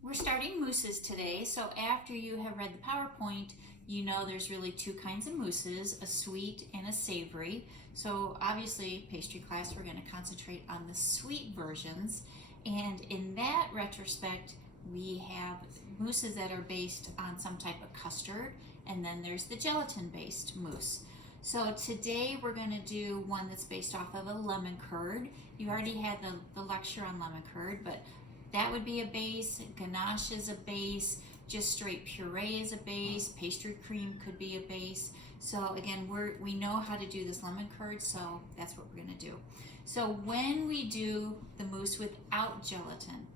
We're starting mousses today, so after you have read the PowerPoint, you know there's really two kinds of mousses, a sweet and a savory. So obviously, pastry class, we're going to concentrate on the sweet versions. And in that retrospect, we have mousses that are based on some type of custard, and then there's the gelatin-based mousse. So today we're going to do one that's based off of a lemon curd. You already had the lecture on lemon curd, but that would be a base, ganache is a base, just straight puree is a base, pastry cream could be a base. So again, we know how to do this lemon curd, so that's what we're gonna do. So when we do the mousse without gelatin,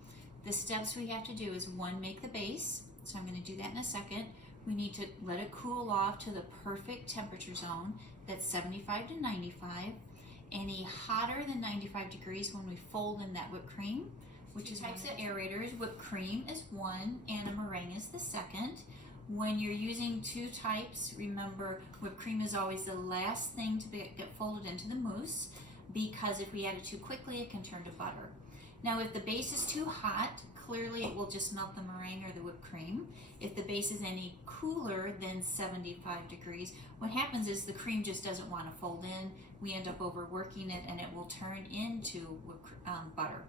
the steps we have to do is one, make the base. So I'm gonna do that in a second. We need to let it cool off to the perfect temperature zone. That's 75 to 95. Any hotter than 95 degrees when we fold in that whipped cream, which is types of aerators. Whipped cream is one and a meringue is the second. When you're using two types, remember whipped cream is always the last thing to get folded into the mousse, because if we add it too quickly it can turn to butter. Now if the base is too hot, clearly it will just melt the meringue or the whipped cream. If the base is any cooler than 75 degrees, what happens is the cream just doesn't want to fold in. We end up overworking it and it will turn into butter.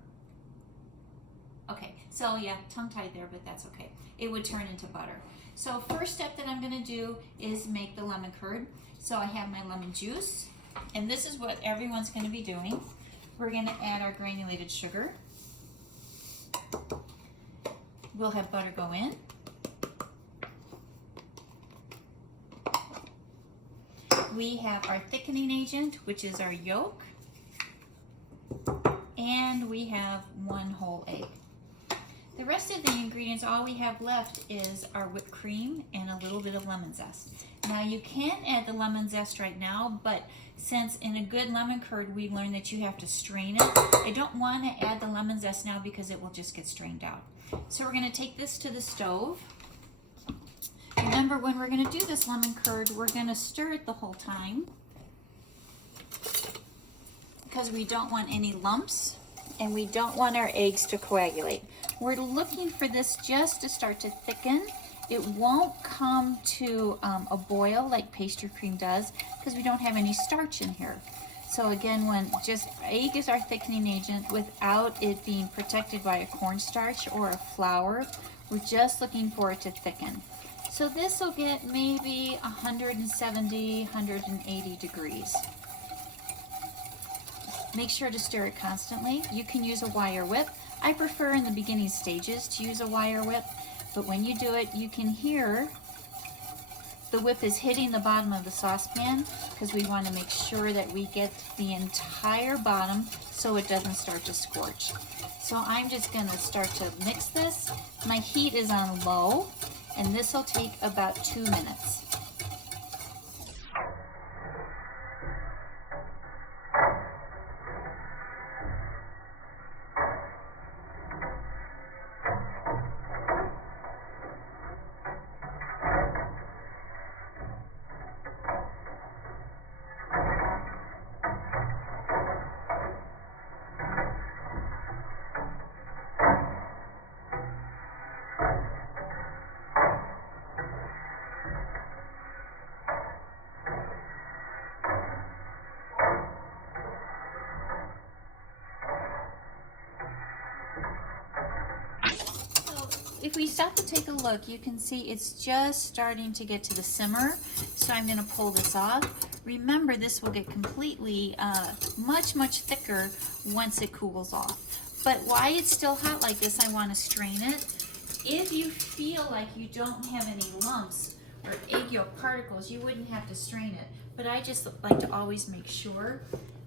Okay, so yeah, tongue-tied there, but that's okay. It would turn into butter. So first step that I'm gonna do is make the lemon curd. So I have my lemon juice, and this is what everyone's gonna be doing. We're gonna add our granulated sugar. We'll have butter go in. We have our thickening agent, which is our yolk. And we have one whole egg. The rest of the ingredients, all we have left is our whipped cream and a little bit of lemon zest. Now you can add the lemon zest right now, but since in a good lemon curd we learned that you have to strain it, I don't want to add the lemon zest now because it will just get strained out. So we're going to take this to the stove. Remember, when we're going to do this lemon curd, we're going to stir it the whole time because we don't want any lumps and we don't want our eggs to coagulate. We're looking for this just to start to thicken. It won't come to a boil like pastry cream does because we don't have any starch in here. So again, when just egg is our thickening agent without it being protected by a cornstarch or a flour, we're just looking for it to thicken. So this will get maybe 170, 180 degrees. Make sure to stir it constantly. You can use a wire whip. I prefer in the beginning stages to use a wire whip, but when you do it, you can hear the whip is hitting the bottom of the saucepan because we want to make sure that we get the entire bottom so it doesn't start to scorch. So I'm just going to start to mix this. My heat is on low, and this will take about 2 minutes. If we stop to take a look, you can see it's just starting to get to the simmer. So I'm going to pull this off. Remember, this will get completely much thicker once it cools off. But why it's still hot like this, I want to strain it. If you feel like you don't have any lumps or egg yolk particles, you wouldn't have to strain it. But I just like to always make sure.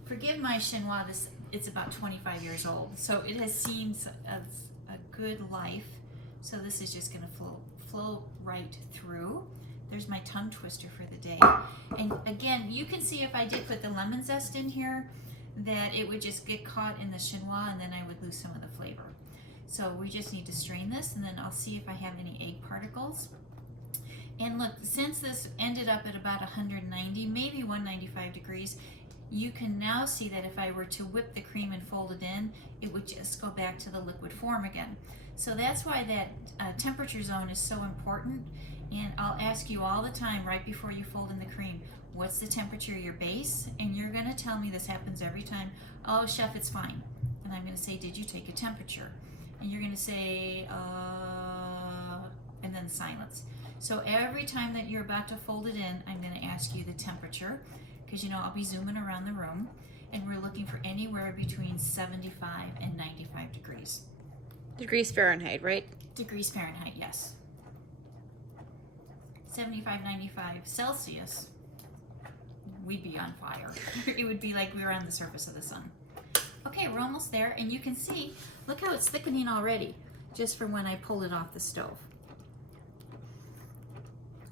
Forgive my chinois, it's about 25 years old, so it has seen a good life. So this is just gonna flow right through. There's my tongue twister for the day. And again, you can see if I did put the lemon zest in here, that it would just get caught in the chinois and then I would lose some of the flavor. So we just need to strain this and then I'll see if I have any egg particles. And look, since this ended up at about 190, maybe 195 degrees, you can now see that if I were to whip the cream and fold it in, it would just go back to the liquid form again. So that's why that temperature zone is so important. And I'll ask you all the time right before you fold in the cream, what's the temperature of your base? And you're gonna tell me, this happens every time, oh chef, it's fine. And I'm gonna say, did you take a temperature? And you're gonna say, and then silence. So every time that you're about to fold it in, I'm gonna ask you the temperature, because you know I'll be zooming around the room, and we're looking for anywhere between 75 and 95 degrees. Degrees Fahrenheit, right? Degrees Fahrenheit, yes. 75, 95 Celsius, we'd be on fire. It would be like we were on the surface of the sun. Okay, we're almost there, and you can see, look how it's thickening already, just from when I pulled it off the stove.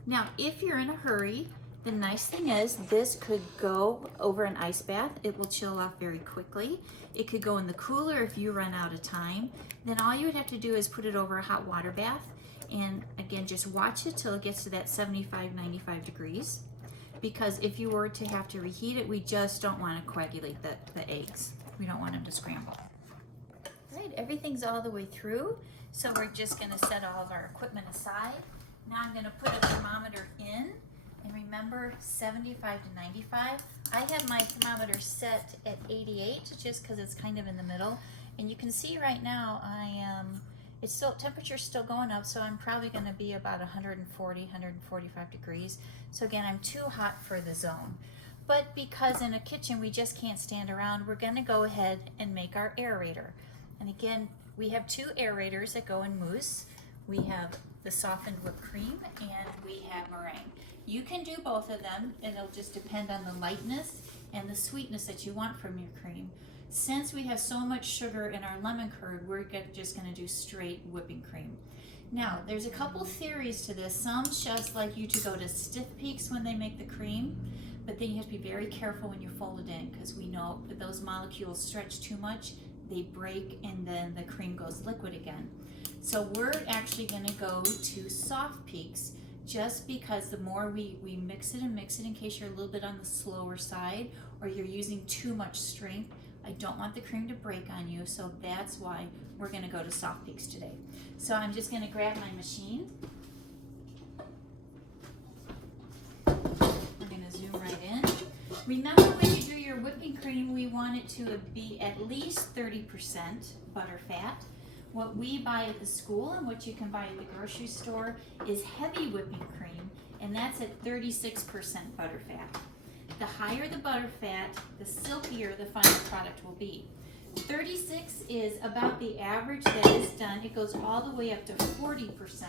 Now, if you're in a hurry, the nice thing is this could go over an ice bath. It will chill off very quickly. It could go in the cooler if you run out of time. Then all you would have to do is put it over a hot water bath. And again, just watch it till it gets to that 75, 95 degrees. Because if you were to have to reheat it, we just don't want to coagulate the eggs. We don't want them to scramble. All right, everything's all the way through. So we're just gonna set all of our equipment aside. Now I'm gonna put a thermometer in. And remember, 75 to 95. I have my thermometer set at 88, just because it's kind of in the middle. And you can see right now, it's still, temperature's still going up, so I'm probably gonna be about 140, 145 degrees. So again, I'm too hot for the zone. But because in a kitchen we just can't stand around, we're gonna go ahead and make our aerator. And again, we have two aerators that go in mousse. We have the softened whipped cream, and we have meringue. You can do both of them. It'll just depend on the lightness and the sweetness that you want from your cream. Since we have so much sugar in our lemon curd, we're just gonna do straight whipping cream. Now, there's a couple theories to this. Some chefs like you to go to stiff peaks when they make the cream, but then you have to be very careful when you fold it in, because we know that those molecules stretch too much, they break, and then the cream goes liquid again. So we're actually gonna go to soft peaks, just because the more we mix it and mix it, in case you're a little bit on the slower side or you're using too much strength, I don't want the cream to break on you, so that's why we're gonna go to soft peaks today. So I'm just gonna grab my machine. We're gonna zoom right in. Remember, when you do your whipping cream, we want it to be at least 30% butter fat. What we buy at the school and what you can buy at the grocery store is heavy whipping cream, and that's at 36% butter fat. The higher the butter fat, the silkier the final product will be. 36 is about the average that is done. It goes all the way up to 40%.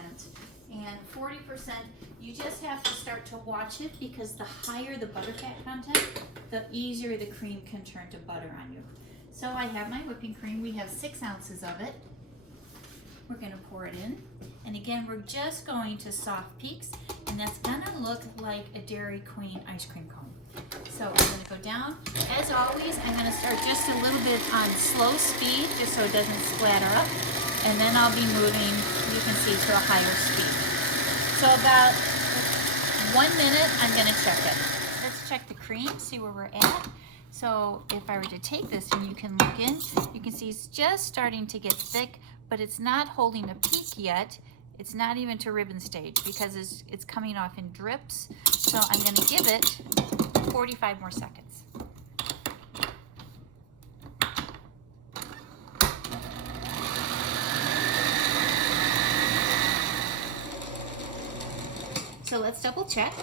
And 40%, you just have to start to watch it, because the higher the butter fat content, the easier the cream can turn to butter on you. So I have my whipping cream. We have 6 ounces of it. We're gonna pour it in. And again, we're just going to soft peaks, and that's gonna look like a Dairy Queen ice cream cone. So I'm gonna go down. As always, I'm gonna start just a little bit on slow speed, just so it doesn't splatter up. And then I'll be moving, you can see, to a higher speed. So about 1 minute, I'm gonna check it. Let's check the cream, see where we're at. So if I were to take this and you can look in, you can see it's just starting to get thick, but it's not holding a peak yet. It's not even to ribbon stage, because it's coming off in drips. So I'm gonna give it 45 more seconds. So let's double check.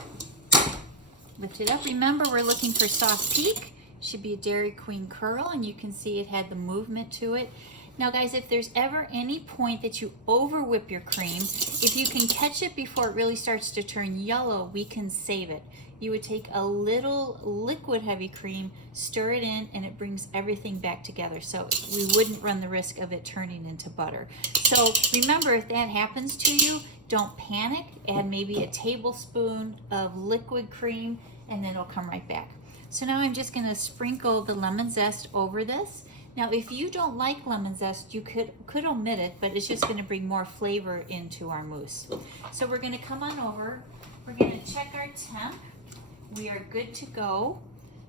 Lift it up. Remember, we're looking for soft peak. Should be a Dairy Queen curl, and you can see it had the movement to it. Now guys, if there's ever any point that you over whip your cream, if you can catch it before it really starts to turn yellow, we can save it. You would take a little liquid heavy cream, stir it in, and it brings everything back together. So we wouldn't run the risk of it turning into butter. So remember, if that happens to you, don't panic. Add maybe a tablespoon of liquid cream, and then it'll come right back. So now I'm just gonna sprinkle the lemon zest over this. Now, if you don't like lemon zest, you could omit it, but it's just gonna bring more flavor into our mousse. So we're gonna come on over. We're gonna check our temp. We are good to go.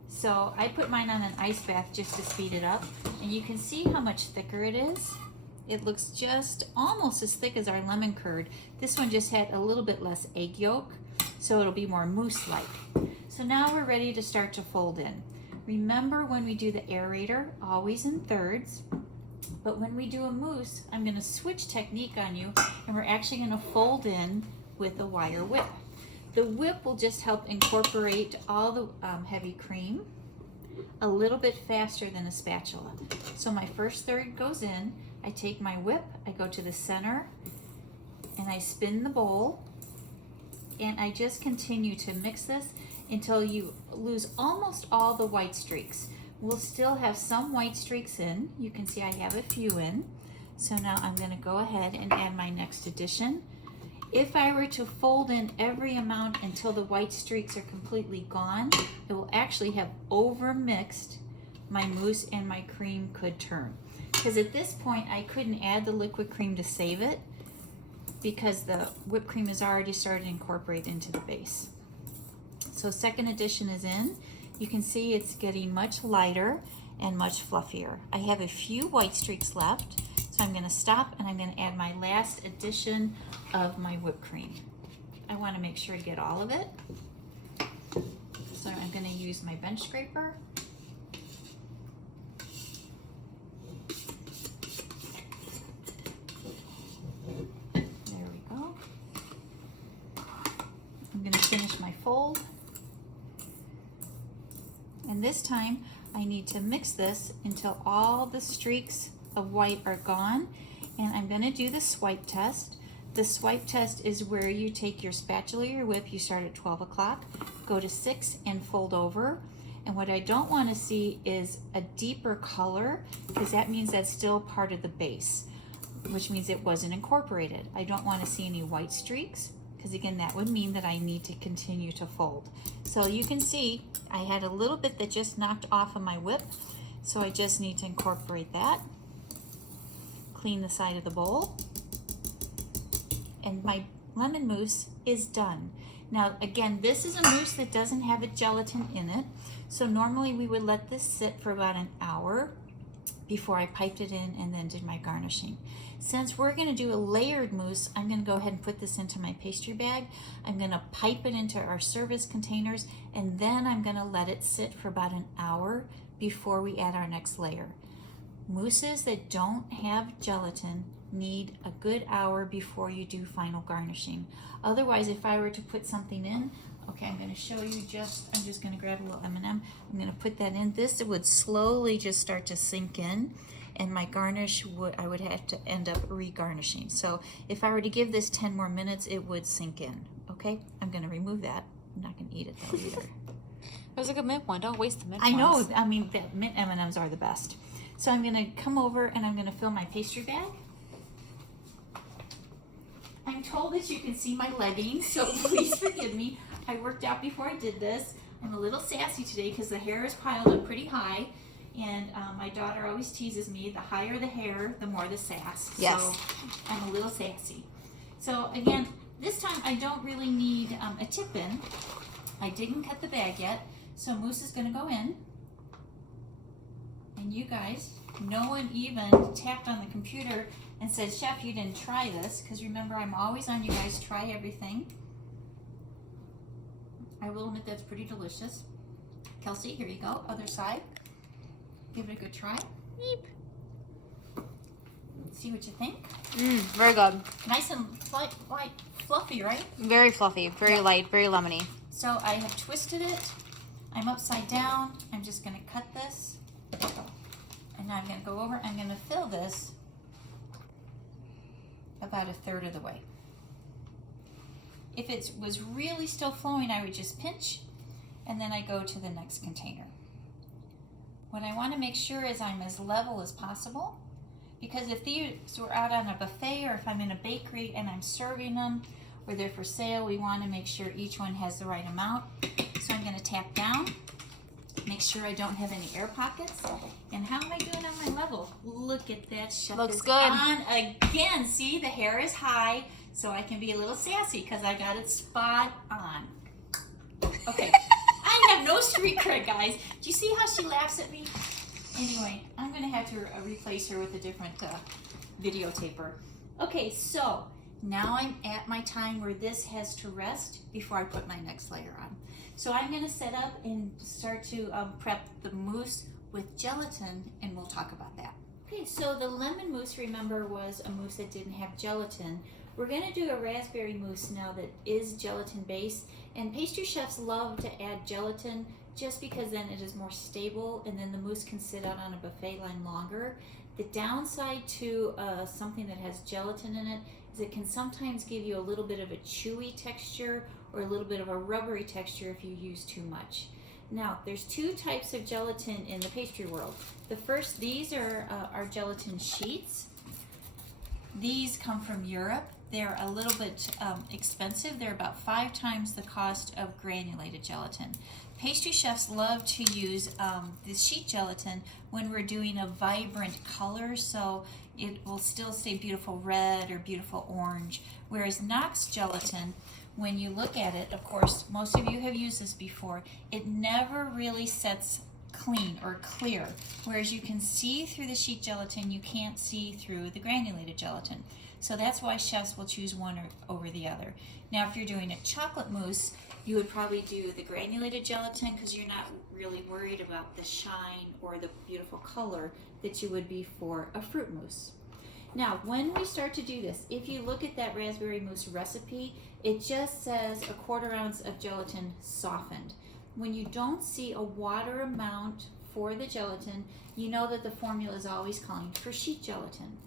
So I put mine on an ice bath just to speed it up. And you can see how much thicker it is. It looks just almost as thick as our lemon curd. This one just had a little bit less egg yolk, so it'll be more mousse-like. So now we're ready to start to fold in. Remember, when we do the aerator, always in thirds. But when we do a mousse, I'm going to switch technique on you, and we're actually going to fold in with a wire whip. The whip will just help incorporate all the heavy cream a little bit faster than a spatula. So my first third goes in, I take my whip, I go to the center, and I spin the bowl, and I just continue to mix this until you lose almost all the white streaks. We'll still have some white streaks in. You can see I have a few in. So now I'm going to go ahead and add my next addition. If I were to fold in every amount until the white streaks are completely gone, it will actually have over-mixed my mousse and my cream could turn. Because at this point, I couldn't add the liquid cream to save it because the whipped cream is already started to incorporate into the base. So second addition is in. You can see it's getting much lighter and much fluffier. I have a few white streaks left, so I'm going to stop and I'm going to add my last addition of my whipped cream. I want to make sure to get all of it. So I'm going to use my bench scraper. There we go. I'm going to finish my fold. And this time I need to mix this until all the streaks of white are gone. And I'm going to do the swipe test. The swipe test is where you take your spatula or your whip, you start at 12 o'clock, go to 6 and fold over. And what I don't want to see is a deeper color, because that means that's still part of the base, which means it wasn't incorporated. I don't want to see any white streaks, because again, that would mean that I need to continue to fold. So you can see I had a little bit that just knocked off of my whip, so I just need to incorporate that. Clean the side of the bowl. And my lemon mousse is done. Now again, this is a mousse that doesn't have a gelatin in it, so normally we would let this sit for about an hour before I piped it in and then did my garnishing. Since we're going to do a layered mousse, I'm going to go ahead and put this into my pastry bag. I'm going to pipe it into our service containers, and then I'm going to let it sit for about an hour before we add our next layer. Mousses that don't have gelatin need a good hour before you do final garnishing. Otherwise, if I were to put something in, okay, I'm going to show you I'm just going to grab a little M&M. I'm going to put that in. This would slowly just start to sink in, and my garnish I would have to end up re-garnishing. So if I were to give this 10 more minutes, it would sink in. Okay, I'm going to remove that. I'm not going to eat it though either. It was a good mint one. Don't waste the mint I know. ones. I mean, the mint M&Ms are the best. So I'm going to come over and I'm going to fill my pastry bag. I'm told that you can see my leggings, so please forgive me. I worked out before I did this. I'm a little sassy today because the hair is piled up pretty high, and my daughter always teases me, the higher the hair, the more the sass. Yes. So I'm a little sassy. So again, this time I don't really need a tip in. I didn't cut the bag yet, so mousse is going to go in. And you guys, no one even tapped on the computer and said, Chef, you didn't try this, because remember, I'm always on you guys, try everything. I will admit that's pretty delicious. Kelsey, here you go, other side. Give it a good try. Beep. See what you think. Very good. Nice and light, fluffy, right? Very fluffy, very light, very lemony. So I have twisted it. I'm upside down. I'm just going to cut this. And now I'm going to go over. I'm going to fill this about a third of the way. If it was really still flowing, I would just pinch, and then I go to the next container. What I want to make sure is I'm as level as possible, because if these were out on a buffet or if I'm in a bakery and I'm serving them or they're for sale, we want to make sure each one has the right amount. So I'm going to tap down, make sure I don't have any air pockets. And how am I doing on my level? Look at that, Chef. Looks is good. on again. See, the hair is high, so I can be a little sassy because I got it spot on. Okay, I have no street cred, guys. Do you see how she laughs at me? Anyway, I'm going to have to replace her with a different videotaper. Okay, so now I'm at my time where this has to rest before I put my next layer on. So I'm going to set up and start to prep the mousse with gelatin, and we'll talk about that. Okay, so the lemon mousse, remember, was a mousse that didn't have gelatin. We're going to do a raspberry mousse now that is gelatin based, and pastry chefs love to add gelatin just because then it is more stable and then the mousse can sit out on a buffet line longer. The downside to something that has gelatin in it is it can sometimes give you a little bit of a chewy texture or a little bit of a rubbery texture if you use too much. Now, there's two types of gelatin in the pastry world. The first, these are our gelatin sheets. These come from Europe. They're a little bit expensive. They're about 5 times the cost of granulated gelatin. Pastry chefs love to use this sheet gelatin when we're doing a vibrant color, so it will still stay beautiful red or beautiful orange. Whereas Knox gelatin, when you look at it, of course, most of you have used this before, it never really sets clean or clear. Whereas you can see through the sheet gelatin, you can't see through the granulated gelatin. So that's why chefs will choose one over the other. Now, if you're doing a chocolate mousse, you would probably do the granulated gelatin because you're not really worried about the shine or the beautiful color that you would be for a fruit mousse. Now, when we start to do this, if you look at that raspberry mousse recipe, it just says 1/4 ounce of gelatin softened. When you don't see a water amount for the gelatin, you know that the formula is always calling for sheet gelatin.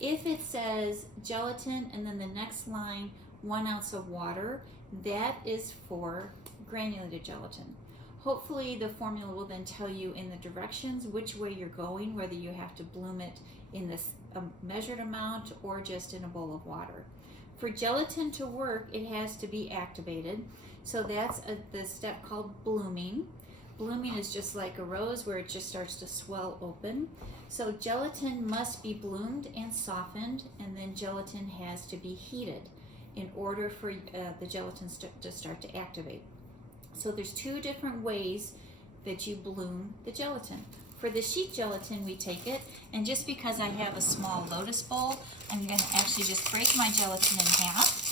If it says gelatin and then the next line 1 ounce of water, that is for granulated gelatin. Hopefully the formula will then tell you in the directions which way you're going, whether you have to bloom it in this measured amount or just in a bowl of water. For gelatin to work, it has to be activated. So that's the step called blooming. Blooming is just like a rose where it just starts to swell open. So gelatin must be bloomed and softened, and then gelatin has to be heated in order for the gelatin to start to activate. So there's 2 different ways that you bloom the gelatin. For the sheet gelatin, we take it, and just because I have a small lotus bowl, I'm going to actually just break my gelatin in half,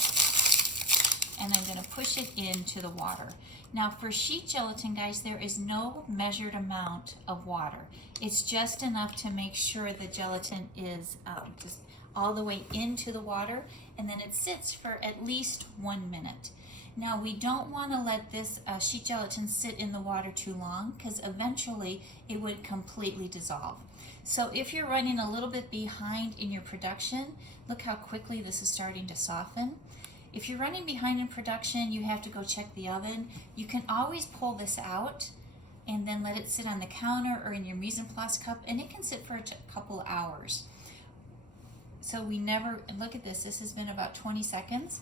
and I'm going to push it into the water. Now for sheet gelatin, guys, there is no measured amount of water. It's just enough to make sure the gelatin is just all the way into the water, and then it sits for at least 1 minute. Now we don't want to let this sheet gelatin sit in the water too long because eventually it would completely dissolve. So if you're running a little bit behind in your production, look how quickly this is starting to soften. If you're running behind in production, you have to go check the oven. You can always pull this out and then let it sit on the counter or in your mise en place cup, and it can sit for a couple of hours. So we never, and look at this, this has been about 20 seconds,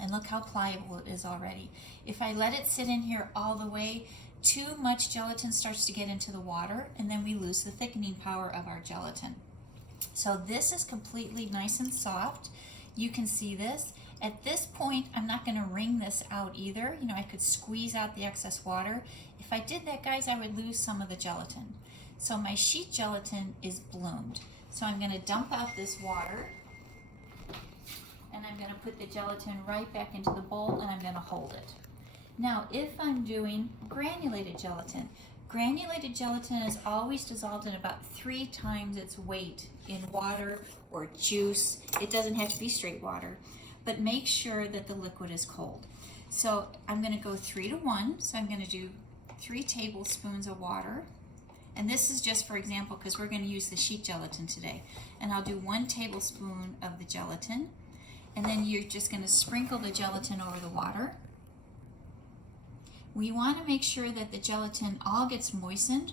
and look how pliable it is already. If I let it sit in here all the way, too much gelatin starts to get into the water, and then we lose the thickening power of our gelatin. So this is completely nice and soft. You can see this. At this point, I'm not going to wring this out either. You know, I could squeeze out the excess water. If I did that, guys, I would lose some of the gelatin. So my sheet gelatin is bloomed. So I'm going to dump out this water, and I'm going to put the gelatin right back into the bowl, and I'm going to hold it. Now, if I'm doing granulated gelatin is always dissolved in about 3 times its weight in water or juice. It doesn't have to be straight water, but make sure that the liquid is cold. So I'm going to go 3 to 1. So I'm going to do 3 tablespoons of water. And this is just for example because we're going to use the sheet gelatin today. And I'll do 1 tablespoon of the gelatin. And then you're just going to sprinkle the gelatin over the water. We want to make sure that the gelatin all gets moistened.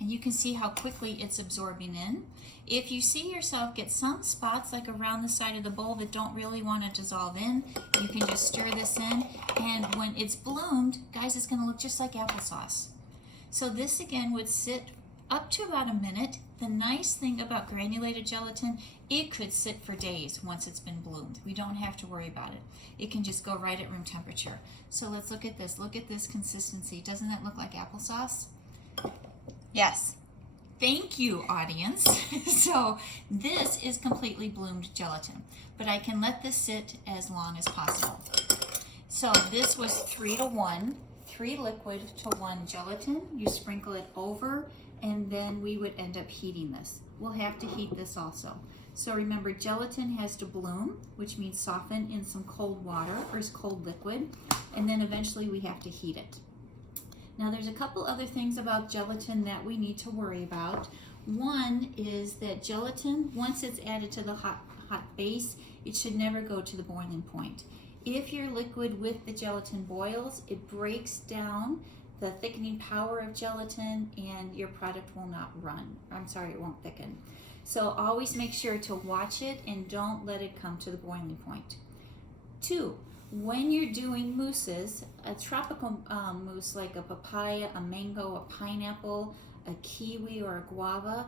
And you can see how quickly it's absorbing in. If you see yourself get some spots like around the side of the bowl that don't really want to dissolve in, you can just stir this in. And when it's bloomed, guys, it's going to look just like applesauce. So this again would sit up to about a minute. The nice thing about granulated gelatin It could sit for days once it's been bloomed. We don't have to worry about it. It can just go right at room temperature. So let's look at this. Look at this consistency. Doesn't that look like applesauce? Yes. Thank you, audience. So this is completely bloomed gelatin, but I can let this sit as long as possible. So this was 3 to 1, 3 liquid to 1 gelatin. You sprinkle it over, and then we would end up heating this. We'll have to heat this also. So remember, gelatin has to bloom, which means soften in some cold water or cold liquid, and then eventually we have to heat it. Now there's a couple other things about gelatin that we need to worry about. One is that gelatin, once it's added to the hot base, it should never go to the boiling point. If your liquid with the gelatin boils, it breaks down the thickening power of gelatin and your product will not run. It won't thicken. So always make sure to watch it and don't let it come to the boiling point. 2, when you're doing mousses, a tropical mousse like a papaya, a mango, a pineapple, a kiwi, or a guava,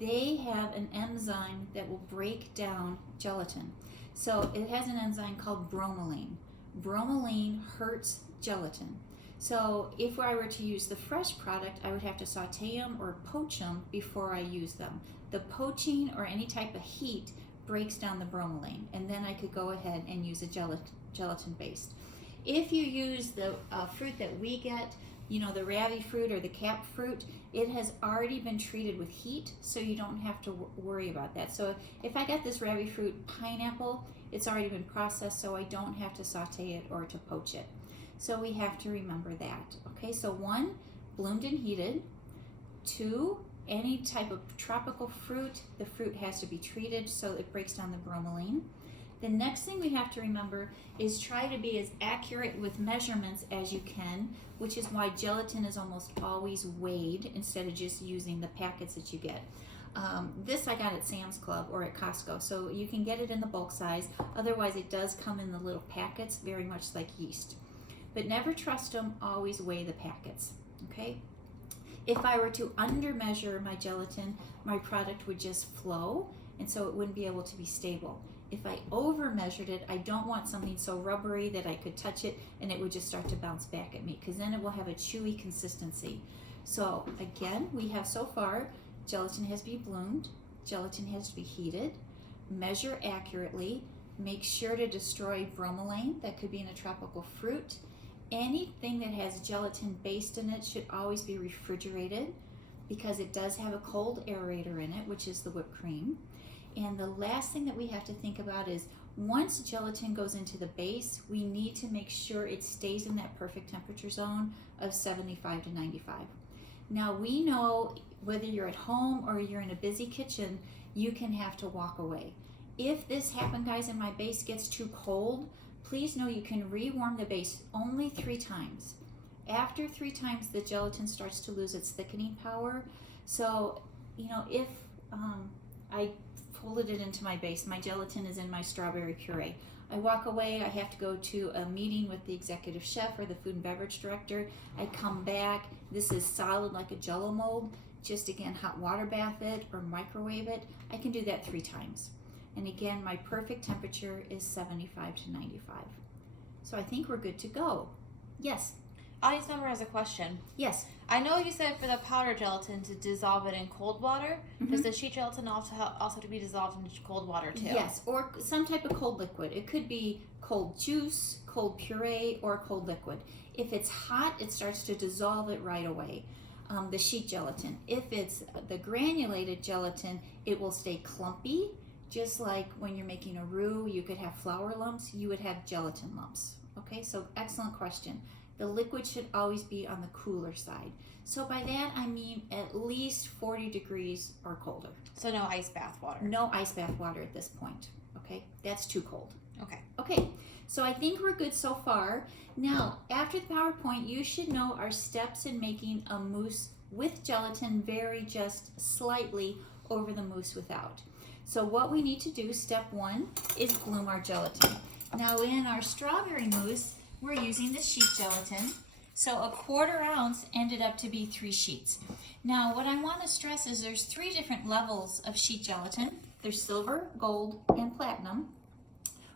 they have an enzyme that will break down gelatin. So it has an enzyme called bromelain. Bromelain hurts gelatin. So if I were to use the fresh product, I would have to saute them or poach them before I use them. The poaching or any type of heat breaks down the bromelain, and then I could go ahead and use a gelatin based. If you use the fruit that we get, you know, the ravi fruit or the cap fruit, it has already been treated with heat, so you don't have to worry about that. So if I got this ravi fruit pineapple, it's already been processed, so I don't have to saute it or to poach it. So we have to remember that. Okay, so 1, bloomed and heated. 2, any type of tropical fruit, the fruit has to be treated so it breaks down the bromelain. The next thing we have to remember is try to be as accurate with measurements as you can, which is why gelatin is almost always weighed instead of just using the packets that you get. This I got at Sam's Club or at Costco, so you can get it in the bulk size. Otherwise, it does come in the little packets, very much like yeast. But never trust them, always weigh the packets, okay? If I were to under measure my gelatin, my product would just flow, and so it wouldn't be able to be stable. If I over measured it, I don't want something so rubbery that I could touch it and it would just start to bounce back at me, because then it will have a chewy consistency. So again, we have so far, gelatin has to be bloomed, gelatin has to be heated, measure accurately, make sure to destroy bromelain that could be in a tropical fruit. Anything that has gelatin based in it should always be refrigerated because it does have a cold aerator in it, which is the whipped cream. And the last thing that we have to think about is once gelatin goes into the base, we need to make sure it stays in that perfect temperature zone of 75 to 95. Now we know whether you're at home or you're in a busy kitchen, you can have to walk away. If this happened, guys, and my base gets too cold, please know you can rewarm the base only 3 times. After 3 times, the gelatin starts to lose its thickening power. So, you know, if I folded it into my base, my gelatin is in my strawberry puree. I walk away, I have to go to a meeting with the executive chef or the food and beverage director. I come back, this is solid like a Jell-O mold. Just again, hot water bath it or microwave it. I can do that 3 times. And again, my perfect temperature is 75 to 95. So I think we're good to go. Yes. Audience member has a question. Yes. I know you said for the powder gelatin to dissolve it in cold water. Mm-hmm. Does the sheet gelatin also have to be dissolved in cold water too? Yes, or some type of cold liquid. It could be cold juice, cold puree, or cold liquid. If it's hot, it starts to dissolve it right away. The sheet gelatin. If it's the granulated gelatin, it will stay clumpy. Just like when you're making a roux, you could have flour lumps, you would have gelatin lumps. Okay, so excellent question. The liquid should always be on the cooler side. So by that, I mean at least 40 degrees or colder. So no ice bath water? No ice bath water at this point, okay? That's too cold. Okay. Okay, so I think we're good so far. Now, after the PowerPoint, you should know our steps in making a mousse with gelatin vary just slightly over the mousse without. So what we need to do, step 1, is bloom our gelatin. Now in our strawberry mousse, we're using the sheet gelatin. So a 1/4 ounce ended up to be 3 sheets. Now what I want to stress is there's 3 different levels of sheet gelatin. There's silver, gold, and platinum.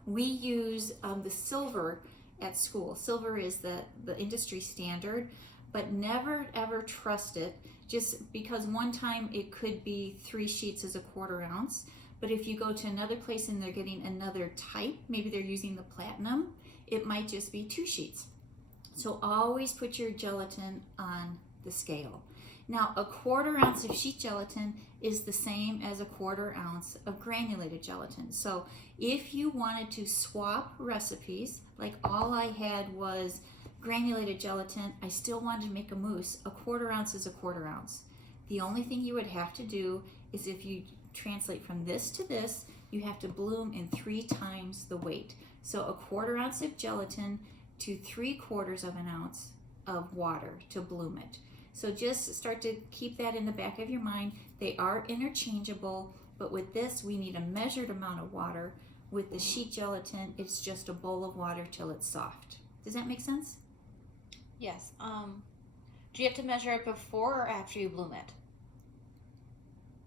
We use the silver at school. Silver is the industry standard, but never ever trust it, just because one time it could be 3 sheets as a 1/4 ounce. But if you go to another place and they're getting another type, maybe they're using the platinum, it might just be 2 sheets. So always put your gelatin on the scale. Now, a 1/4 ounce of sheet gelatin is the same as a 1/4 ounce of granulated gelatin. So if you wanted to swap recipes, like all I had was granulated gelatin, I still wanted to make a mousse, a 1/4 ounce is a 1/4 ounce. The only thing you would have to do is, if you translate from this to this, you have to bloom in 3 times the weight. So a 1/4 ounce of gelatin to 3/4 of an ounce of water to bloom it. So just start to keep that in the back of your mind. They are interchangeable, but with this, we need a measured amount of water. With the sheet gelatin, it's just a bowl of water till it's soft. Does that make sense? Yes. Do you have to measure it before or after you bloom it?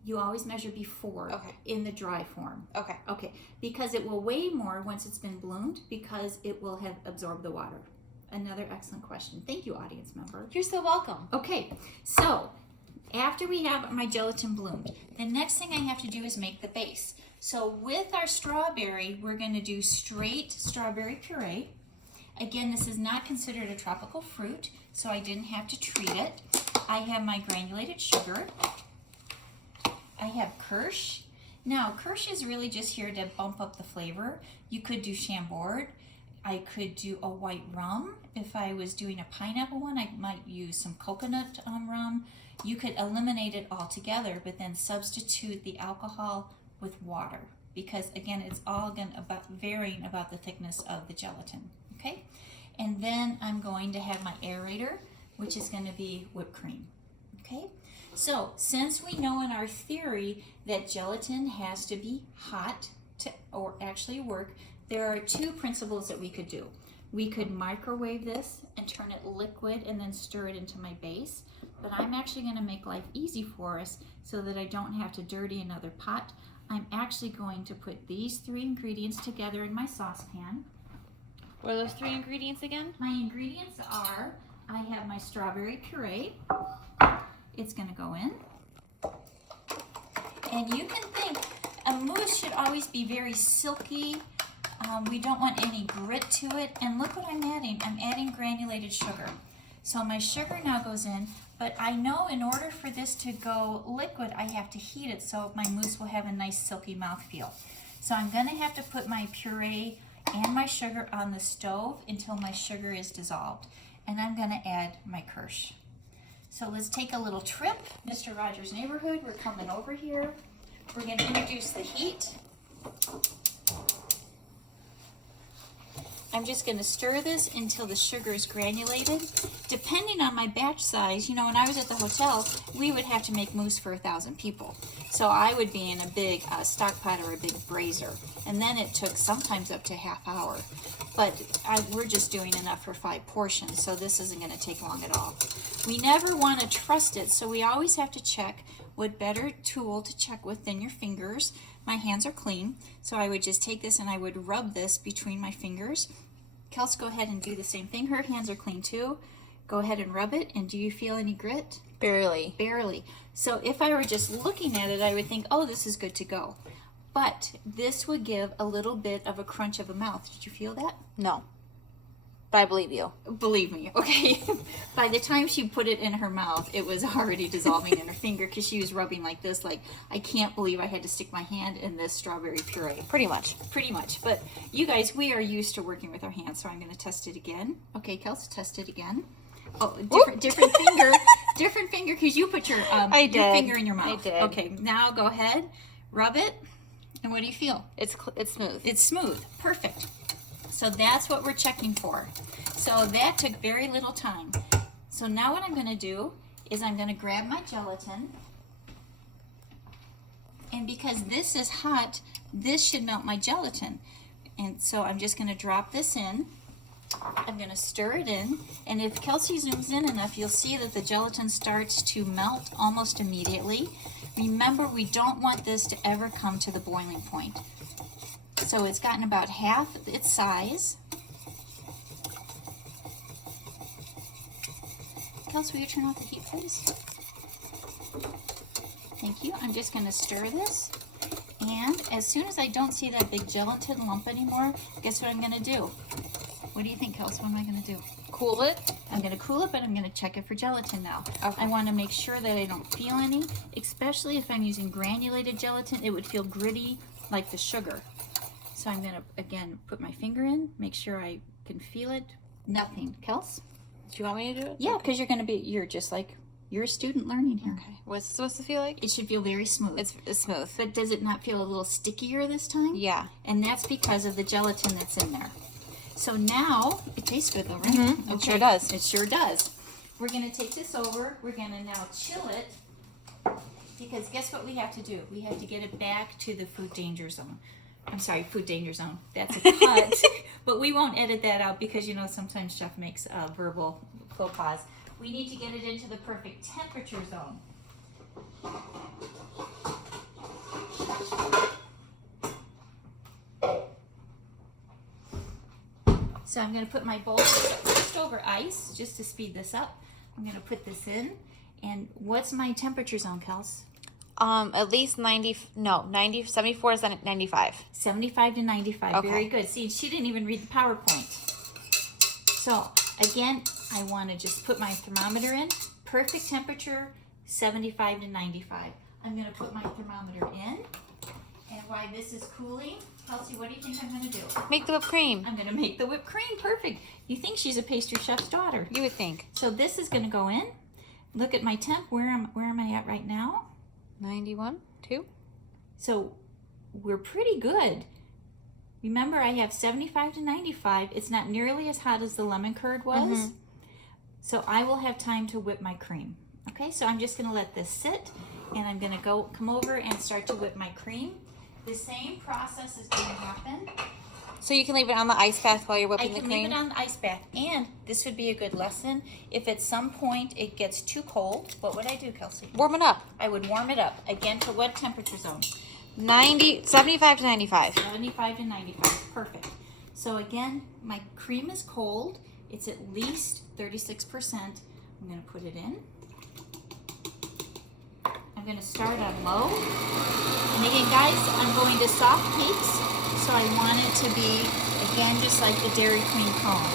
You always measure before, Okay. in the dry form. Okay. Okay, because it will weigh more once it's been bloomed, because it will have absorbed the water. Another excellent question. Thank you, audience member. You're so welcome. Okay, so after we have my gelatin bloomed, the next thing I have to do is make the base. So with our strawberry, we're going to do straight strawberry puree. Again, this is not considered a tropical fruit, so I didn't have to treat it. I have my granulated sugar. I have Kirsch. Now, Kirsch is really just here to bump up the flavor. You could do Chambord. I could do a white rum. If I was doing a pineapple one, I might use some coconut rum. You could eliminate it altogether, but then substitute the alcohol with water, because again, it's all varying about the thickness of the gelatin. Okay, and then I'm going to have my aerator, which is going to be whipped cream. Okay, so since we know in our theory that gelatin has to be hot to or actually work, there are 2 principles that we could do. We could microwave this and turn it liquid and then stir it into my base, but I'm actually going to make life easy for us so that I don't have to dirty another pot. I'm actually going to put these 3 ingredients together in my saucepan. What are those 3 ingredients again? My ingredients are, I have my strawberry puree. It's going to go in. And you can think a mousse should always be very silky. We don't want any grit to it. And look what I'm adding. I'm adding granulated sugar. So my sugar now goes in, but I know in order for this to go liquid, I have to heat it so my mousse will have a nice silky mouthfeel. So I'm going to have to put my puree and my sugar on the stove until my sugar is dissolved. And I'm going to add my Kirsch. So let's take a little trip. Mr. Rogers' Neighborhood, we're coming over here. We're going to introduce the heat. I'm just going to stir this until the sugar is granulated. Depending on my batch size, you know, when I was at the hotel, we would have to make mousse for 1,000 people. So I would be in a big stock pot or a big brazier. And then it took sometimes up to ½ hour. But we're just doing enough for 5 portions, so this isn't going to take long at all. We never want to trust it, so we always have to check. What better tool to check with than your fingers? My hands are clean, so I would just take this and I would rub this between my fingers. Kels, go ahead and do the same thing. Her hands are clean too. Go ahead and rub it, and do you feel any grit? Barely. Barely. So if I were just looking at it, I would think, oh, this is good to go. But this would give a little bit of a crunch of the mouth. Did you feel that? No. But I believe you. Believe me, okay? By the time she put it in her mouth, it was already dissolving in her finger because she was rubbing like this, like, I can't believe I had to stick my hand in this strawberry puree. Pretty much. Pretty much. But you guys, we are used to working with our hands, so I'm going to test it again. Okay, Kels, test it again. Oh, different finger. Different finger because you put your finger in your mouth. I did. Okay, now go ahead, rub it, and what do you feel? It's smooth. It's smooth. Perfect. So that's what we're checking for. So that took very little time. So now what I'm going to do is I'm going to grab my gelatin. And because this is hot, this should melt my gelatin. And so I'm just going to drop this in. I'm going to stir it in, and if Kelsey zooms in enough, you'll see that the gelatin starts to melt almost immediately. Remember, we don't want this to ever come to the boiling point. So it's gotten about half its size. Kelsey, will you turn off the heat, please? Thank you. I'm just going to stir this. And as soon as I don't see that big gelatin lump anymore, guess what I'm going to do? What do you think, Kelsey? What am I going to do? Cool it. I'm going to cool it, but I'm going to check it for gelatin now. Okay. I want to make sure that I don't feel any, especially if I'm using granulated gelatin. It would feel gritty like the sugar. So I'm going to, again, put my finger in, make sure I can feel it. Nothing. Kels? Do you want me to do it? Yeah, because you're just like, you're a student learning here. Okay. What's it supposed to feel like? It should feel very smooth. It's smooth. But does it not feel a little stickier this time? Yeah. And that's because of the gelatin that's in there. So now, it tastes good though, right? Mm-hmm. It sure does. It sure does. We're going to take this over. We're going to now chill it, because guess what we have to do? We have to get it back to the food danger zone. I'm sorry, food danger zone. That's a cut. But we won't edit that out because, you know, sometimes chef makes a verbal faux pas. We need to get it into the perfect temperature zone. So I'm going to put my bowl just over ice, just to speed this up. I'm going to put this in. And what's my temperature zone, Kels? At least 74 to 95. 75 to 95. Okay. Very good. See, she didn't even read the PowerPoint. So again, I want to just put my thermometer in. Perfect temperature, 75 to 95. I'm going to put my thermometer in. And while this is cooling, Kelsey, what do you think I'm going to do? Make the whipped cream. I'm going to make the whipped cream. Perfect. You think she's a pastry chef's daughter. You would think. So this is going to go in. Look at my temp. Where am I at right now? 91, 2. So we're pretty good. Remember, I have 75 to 95. It's not nearly as hot as the lemon curd was. Mm-hmm. So I will have time to whip my cream. Okay, so I'm just going to let this sit, and I'm going to come over and start to whip my cream. The same process is going to happen. So you can leave it on the ice bath while you're I whipping the can cream? leave it on the ice bath, and this would be a good lesson. If at some point it gets too cold, what would I do, Kelsey? Warm it up. I would warm it up. Again, to what temperature zone? 75 to 95. 75 to 95. Perfect. So again, my cream is cold. It's at least 36%. I'm going to put it in. I'm going to start on low. And again, guys, I'm going to soft peaks. So I want it to be, again, just like the Dairy Queen cone.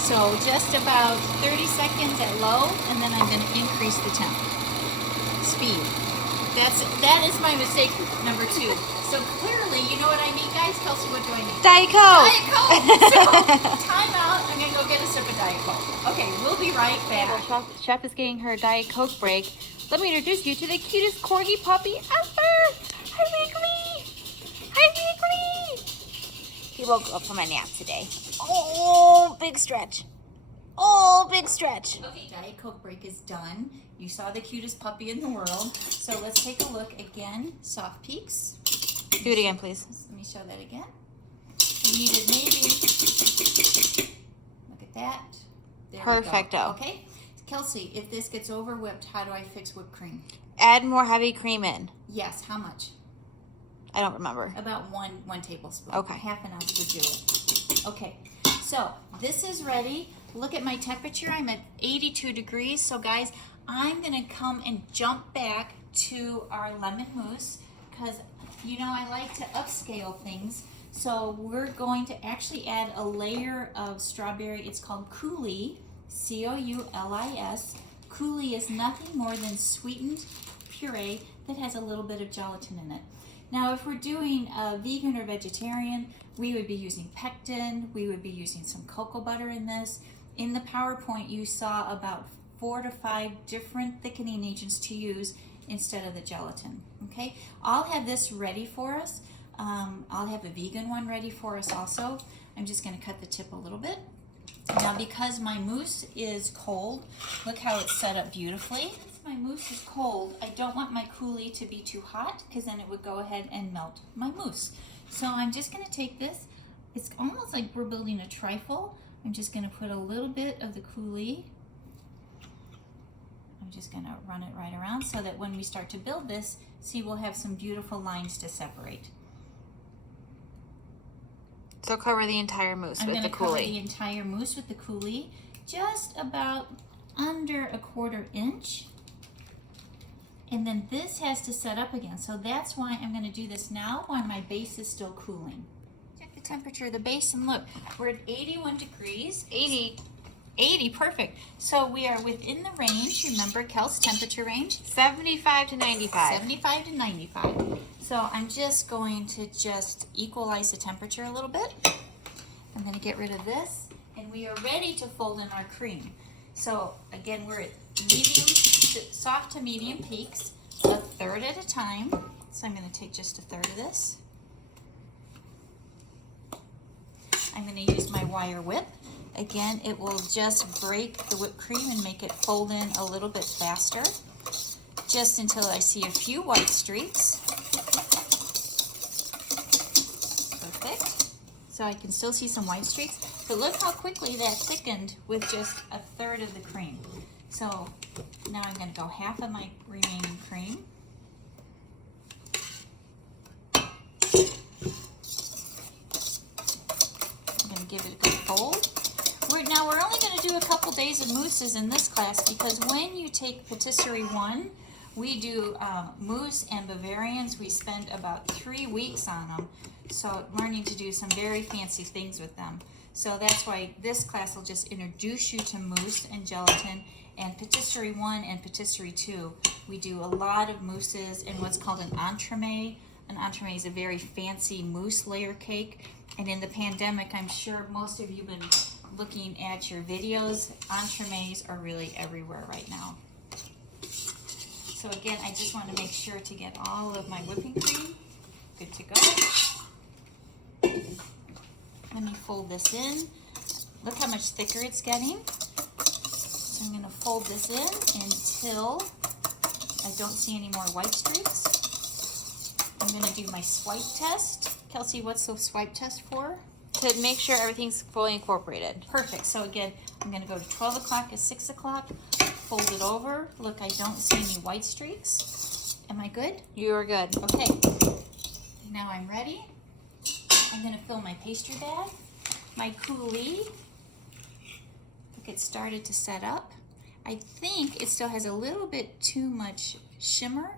So just about 30 seconds at low, and then I'm going to increase the temp. Speed. That is my mistake number 2. So clearly, you know what I mean, guys? Kelsey, what do I mean? Diet Coke! Diet Coke! So, time out. I'm going to go get a sip of Diet Coke. Okay, we'll be right back. Chef is getting her Diet Coke break. Let me introduce you to the cutest corgi puppy ever! Hi, Wiggly! Hi, Wiggly! He woke up from a nap today. Oh, big stretch. Oh, big stretch. Okay, Diet Coke break is done. You saw the cutest puppy in the world. So let's take a look again. Soft peaks. Do it again, please. Let me show that again. We needed maybe, look at that. There Perfecto. we go. Okay, Kelsey, if this gets over whipped, how do I fix whipped cream? Add more heavy cream in. Yes, how much? I don't remember. About one tablespoon. Okay. Half an ounce would do it. Okay, so this is ready. Look at my temperature. I'm at 82 degrees. So guys, I'm gonna come and jump back to our lemon mousse because, you know, I like to upscale things. So we're going to actually add a layer of strawberry. It's called coulis, C-O-U-L-I-S. Coulis is nothing more than sweetened puree that has a little bit of gelatin in it. Now, if we're doing a vegan or vegetarian, we would be using pectin. We would be using some cocoa butter in this. In the PowerPoint, you saw about 4 to 5 different thickening agents to use instead of the gelatin. Okay, I'll have this ready for us. I'll have a vegan one ready for us also. I'm just going to cut the tip a little bit. Now, because my mousse is cold, look how it's set up beautifully. My mousse is cold. I don't want my coulis to be too hot because then it would go ahead and melt my mousse. So I'm just going to take this. It's almost like we're building a trifle. I'm just going to put a little bit of the coulis. I'm just going to run it right around so that when we start to build this, see, we'll have some beautiful lines to separate. So cover the entire mousse with the coulis. I'm going to cover the entire mousse with the coulis, just about under a 1/4 inch. And then this has to set up again. So that's why I'm going to do this now while my base is still cooling. Check the temperature of the base and look, we're at 81 degrees. 80, perfect. So we are within the range. Remember Kel's temperature range? 75 to 95. 75 to 95. So I'm just going to equalize the temperature a little bit. I'm going to get rid of this. And we are ready to fold in our cream. So again, we're at medium, soft to medium peaks, 1/3 at a time. So I'm going to take just 1/3 of this. I'm going to use my wire whip. Again, it will just break the whipped cream and make it fold in a little bit faster, just until I see a few white streaks. Perfect. So I can still see some white streaks, but look how quickly that thickened with just 1/3 of the cream. So now I'm going to go half of my remaining cream. I'm going to give it a good fold. Now we're only going to do a couple days of mousses in this class because when you take Patisserie 1, we do mousse and Bavarians. We spend about 3 weeks on them, so learning to do some very fancy things with them. So that's why this class will just introduce you to mousse and gelatin. And Patisserie 1 and Patisserie 2, we do a lot of mousses and what's called an entremet. An entremet is a very fancy mousse layer cake. And in the pandemic, I'm sure most of you have been looking at your videos. Entremets are really everywhere right now. So again, I just want to make sure to get all of my whipping cream. Good to go. Let me fold this in. Look how much thicker it's getting. So I'm going to fold this in until I don't see any more white streaks. I'm going to do my swipe test. Kelsey, what's the swipe test for? To make sure everything's fully incorporated. Perfect. So again, I'm going to go to 12 o'clock at 6 o'clock, fold it over. Look, I don't see any white streaks. Am I good? You are good. Okay. Now I'm ready. I'm going to fill my pastry bag, my coulis. Look, it started to set up. I think it still has a little bit too much shimmer.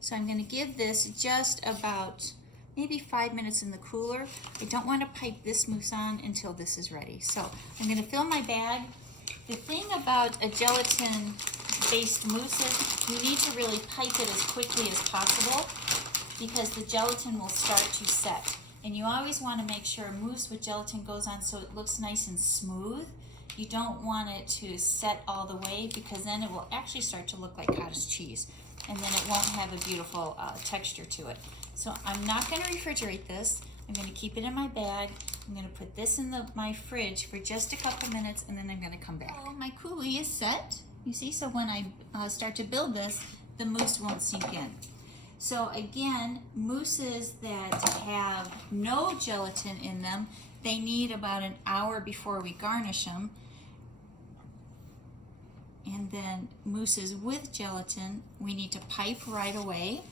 So I'm going to give this just about maybe 5 minutes in the cooler. I don't want to pipe this mousse on until this is ready. So I'm going to fill my bag. The thing about a gelatin-based mousse is you need to really pipe it as quickly as possible because the gelatin will start to set. And you always want to make sure mousse with gelatin goes on so it looks nice and smooth. You don't want it to set all the way because then it will actually start to look like cottage cheese. And then it won't have a beautiful texture to it. So I'm not going to refrigerate this. I'm going to keep it in my bag. I'm going to put this in my fridge for just a couple minutes and then I'm going to come back. Oh, my coulis is set. You see, so when I start to build this, the mousse won't sink in. So again, mousses that have no gelatin in them, they need about an hour before we garnish them. And then mousses with gelatin, we need to pipe right away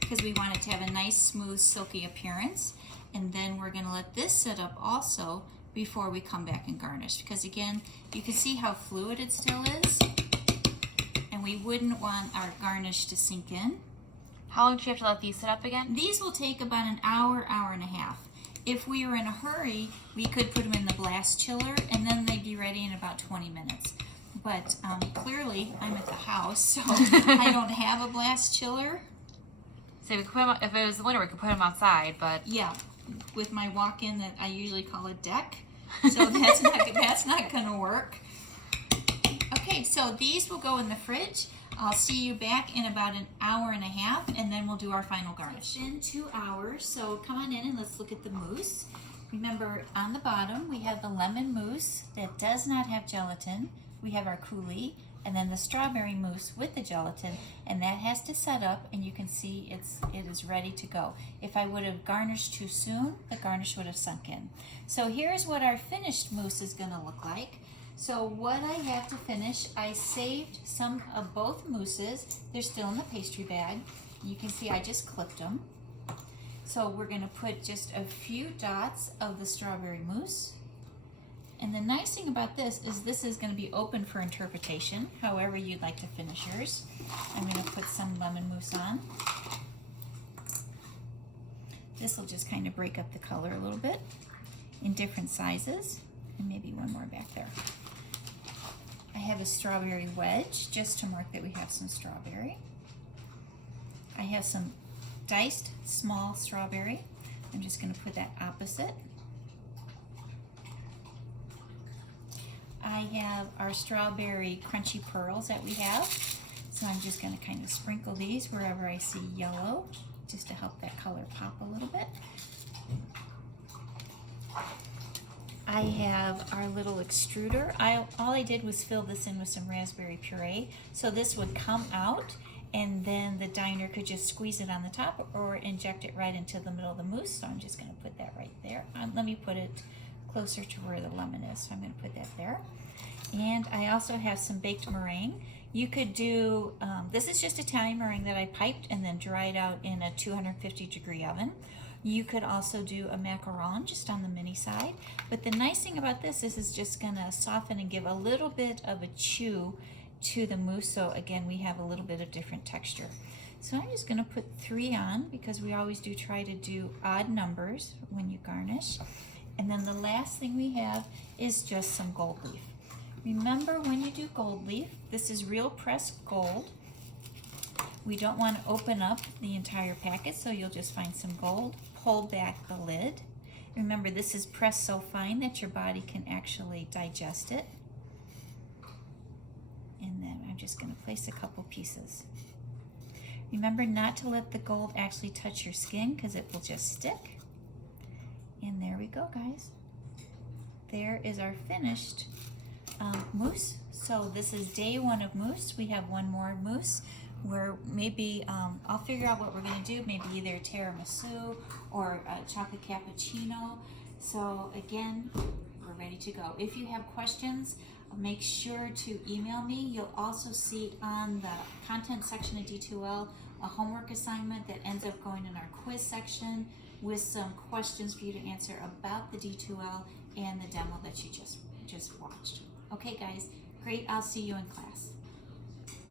because we want it to have a nice, smooth, silky appearance. And then we're going to let this sit up also before we come back and garnish. Because again, you can see how fluid it still is. And we wouldn't want our garnish to sink in. How long do you have to let these sit up again? These will take about an hour, hour and a half. If we were in a hurry, we could put them in the blast chiller and then they'd be ready in about 20 minutes. But clearly, I'm at the house, so I don't have a blast chiller. So we could put them, if it was the winter, we could put them outside, but... Yeah, with my walk-in that I usually call a deck. So that's not going to work. Okay, so these will go in the fridge. I'll see you back in about an hour and a half, and then we'll do our final garnish. It's been 2 hours, so come on in and let's look at the mousse. Remember, on the bottom, we have the lemon mousse that does not have gelatin. We have our coulis, and then the strawberry mousse with the gelatin, and that has to set up, and you can see it is ready to go. If I would have garnished too soon, the garnish would have sunk in. So here's what our finished mousse is going to look like. So what I have to finish, I saved some of both mousses. They're still in the pastry bag. You can see I just clipped them. So we're going to put just a few dots of the strawberry mousse. And the nice thing about this is going to be open for interpretation, however you'd like to finish yours. I'm going to put some lemon mousse on. This will just kind of break up the color a little bit in different sizes, and maybe one more back there. I have a strawberry wedge just to mark that we have some strawberry. I have some diced small strawberry. I'm just going to put that opposite. I have our strawberry crunchy pearls that we have. So I'm just going to kind of sprinkle these wherever I see yellow, just to help that color pop a little bit. I have our little extruder. All I did was fill this in with some raspberry puree. So this would come out, and then the diner could just squeeze it on the top or inject it right into the middle of the mousse. So I'm just going to put that right there. Let me put it closer to where the lemon is. So I'm going to put that there. And I also have some baked meringue. You could do, this is just Italian meringue that I piped and then dried out in a 250-degree oven. You could also do a macaron just on the mini side. But the nice thing about this is it's just going to soften and give a little bit of a chew to the mousse. So again, we have a little bit of different texture. So I'm just going to put 3 on, because we always do try to do odd numbers when you garnish. And then the last thing we have is just some gold leaf. Remember, when you do gold leaf, this is real pressed gold. We don't want to open up the entire packet, so you'll just find some gold. Pull back the lid. Remember, this is pressed so fine that your body can actually digest it. And then I'm just going to place a couple pieces. Remember not to let the gold actually touch your skin, because it will just stick. And there we go, guys. There is our finished mousse. So this is day 1 of mousse. We have one more mousse where maybe I'll figure out what we're going to do. Maybe either tiramisu or a chocolate cappuccino. So again, we're ready to go. If you have questions, make sure to email me. You'll also see on the content section of D2L a homework assignment that ends up going in our quiz section with some questions for you to answer about the D2L and the demo that you just watched. Okay guys, great, I'll see you in class.